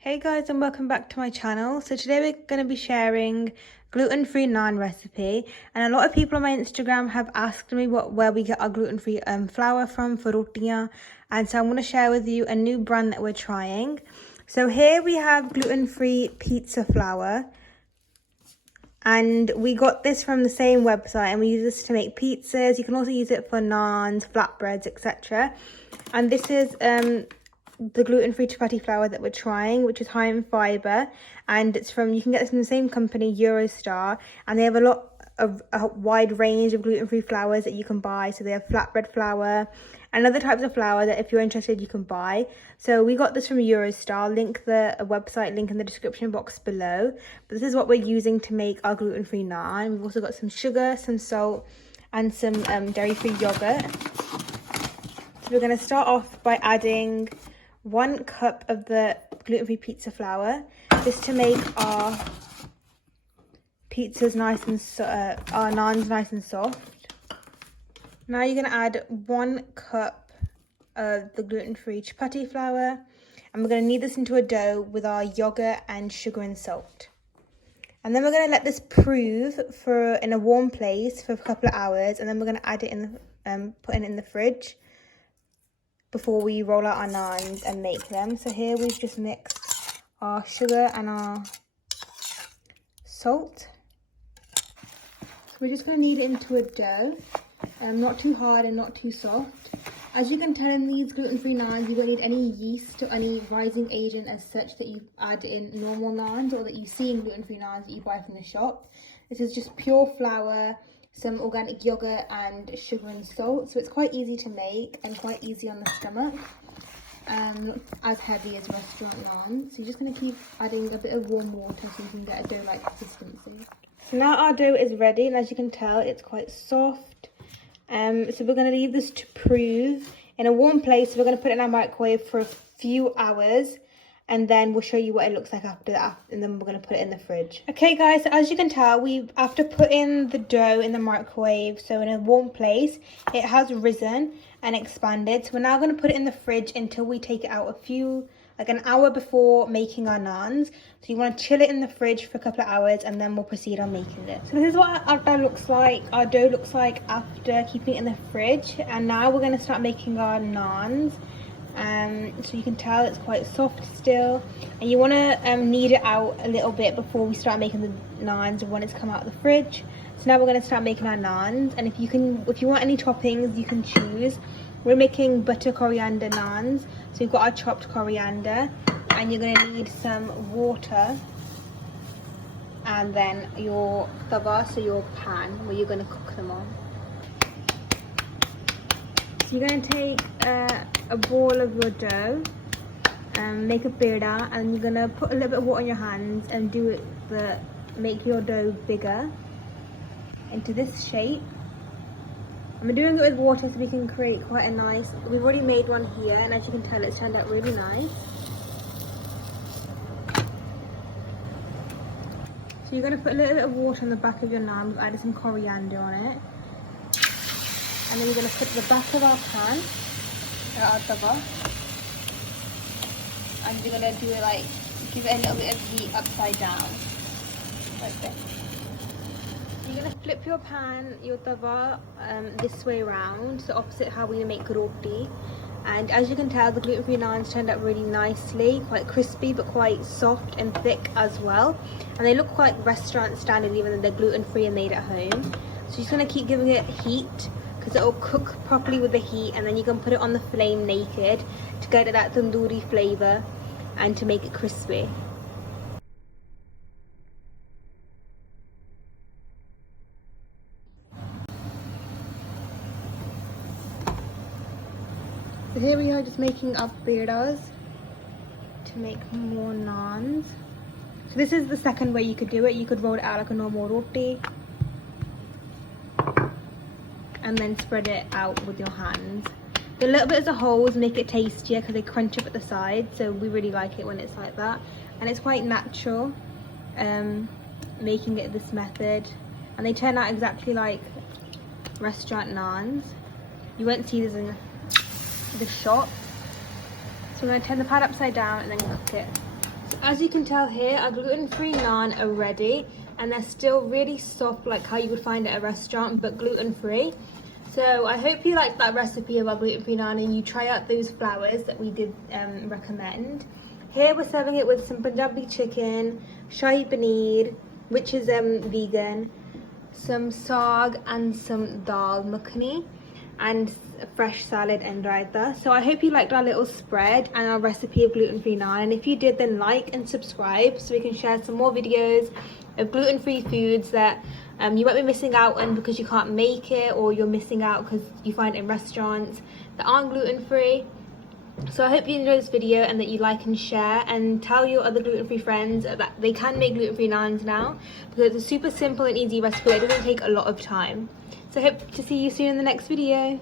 Hey guys, and welcome back to my channel. So today we're going to be sharing gluten-free naan recipe, and a lot of people on my Instagram have asked me where we get our gluten-free flour from for rotiyan, and so I'm going to share with you a new brand that we're trying. So here we have gluten-free pizza flour, and we got this from the same website, and we use this to make pizzas. You can also use it for naans, flatbreads, etc. And this is the gluten-free chapati flour that we're trying, which is high in fiber, and it's from, you can get this from the same company, Eurostar, and they have a wide range of gluten-free flours that you can buy. So they have flatbread flour and other types of flour that if you're interested you can buy. So we got this from Eurostar. A website link in the description box below. But this is what we're using to make our gluten-free naan. We've also got some sugar, some salt, and some dairy-free yogurt. So we're going to start off by adding 1 cup of the gluten-free pizza flour, just to make our pizzas nice and our naans nice and soft. Now you're going to add 1 cup of the gluten-free chapati flour, and we're going to knead this into a dough with our yogurt and sugar and salt. And then we're going to let this prove in a warm place for a couple of hours, and then we're going to add it put it in the fridge before we roll out our naans and make them. So here we've just mixed our sugar and our salt. So we're just going to knead it into a dough, not too hard and not too soft. As you can tell, in these gluten-free naans, you don't need any yeast or any rising agent as such that you add in normal naans or that you see in gluten-free naans that you buy from the shop. This is just pure flour, some organic yogurt and sugar and salt, so it's quite easy to make and quite easy on the stomach, not as heavy as restaurant naan. So you're just going to keep adding a bit of warm water so you can get a dough-like consistency. So now our dough is ready, and as you can tell, it's quite soft. So we're going to leave this to prove in a warm place. We're going to put it in our microwave for a few hours, and then we'll show you what it looks like after that, and then we're going to put it in the fridge. Okay guys, so as you can tell, after putting the dough in the microwave, so in a warm place, it has risen and expanded. So we're now going to put it in the fridge until we take it out like an hour before making our naans. So you want to chill it in the fridge for a couple of hours, and then we'll proceed on making it. So this is what our dough looks like. Our dough looks like after keeping it in the fridge. And now we're going to start making our naans. So you can tell it's quite soft still, and you want to knead it out a little bit before we start making the naans when it's come out of the fridge. So now we're going to start making our naans, and if you want any toppings, you can choose. We're making butter coriander naans, so you've got our chopped coriander, and you're going to need some water, and then your tawa, so your pan where you're going to cook them on. So you're going to take a ball of your dough, make a peda, and you're going to put a little bit of water on your hands and make your dough bigger into this shape. I'm doing it with water so we can create quite a nice, we've already made one here, and as you can tell, it's turned out really nice. So you're going to put a little bit of water on the back of your naan. We've added some coriander on it. And then we're going to put the back of our pan, our tawa, and you're going to do it like, give it a little bit of heat upside down, like this. You're going to flip your pan, your tawa, this way around, so opposite how we make roti. And as you can tell, the gluten-free naans turned out really nicely, quite crispy but quite soft and thick as well. And they look quite restaurant standard even though they're gluten-free and made at home. So you're just going to keep giving it heat, because it will cook properly with the heat, and then you can put it on the flame naked to get that tandoori flavor and to make it crispy. So here we are just making up pedas to make more naans. So this is the second way you could do it. You could roll it out like a normal roti and then spread it out with your hands. The little bit of the holes make it tastier because they crunch up at the side, so we really like it when it's like that. And it's quite natural, making it this method, and they turn out exactly like restaurant naans. You won't see this in the shop. So I'm going to turn the pan upside down and then cook it As you can tell here, our gluten-free naan are ready, and they're still really soft like how you would find at a restaurant, but gluten-free. So I hope you like that recipe of our gluten-free naan and you try out those flours that we did recommend. Here we're serving it with some Punjabi chicken, shahi paneer, which is vegan, some saag and some dal makhani, and a fresh salad and raita. So I hope you liked our little spread and our recipe of gluten-free naan, and if you did, then like and subscribe so we can share some more videos of gluten-free foods that you might be missing out on because you can't make it, or you're missing out because you find it in restaurants that aren't gluten-free. So I hope you enjoyed this video and that you like and share, and tell your other gluten-free friends that they can make gluten-free naans now, because it's a super simple and easy recipe. It doesn't take a lot of time. So I hope to see you soon in the next video.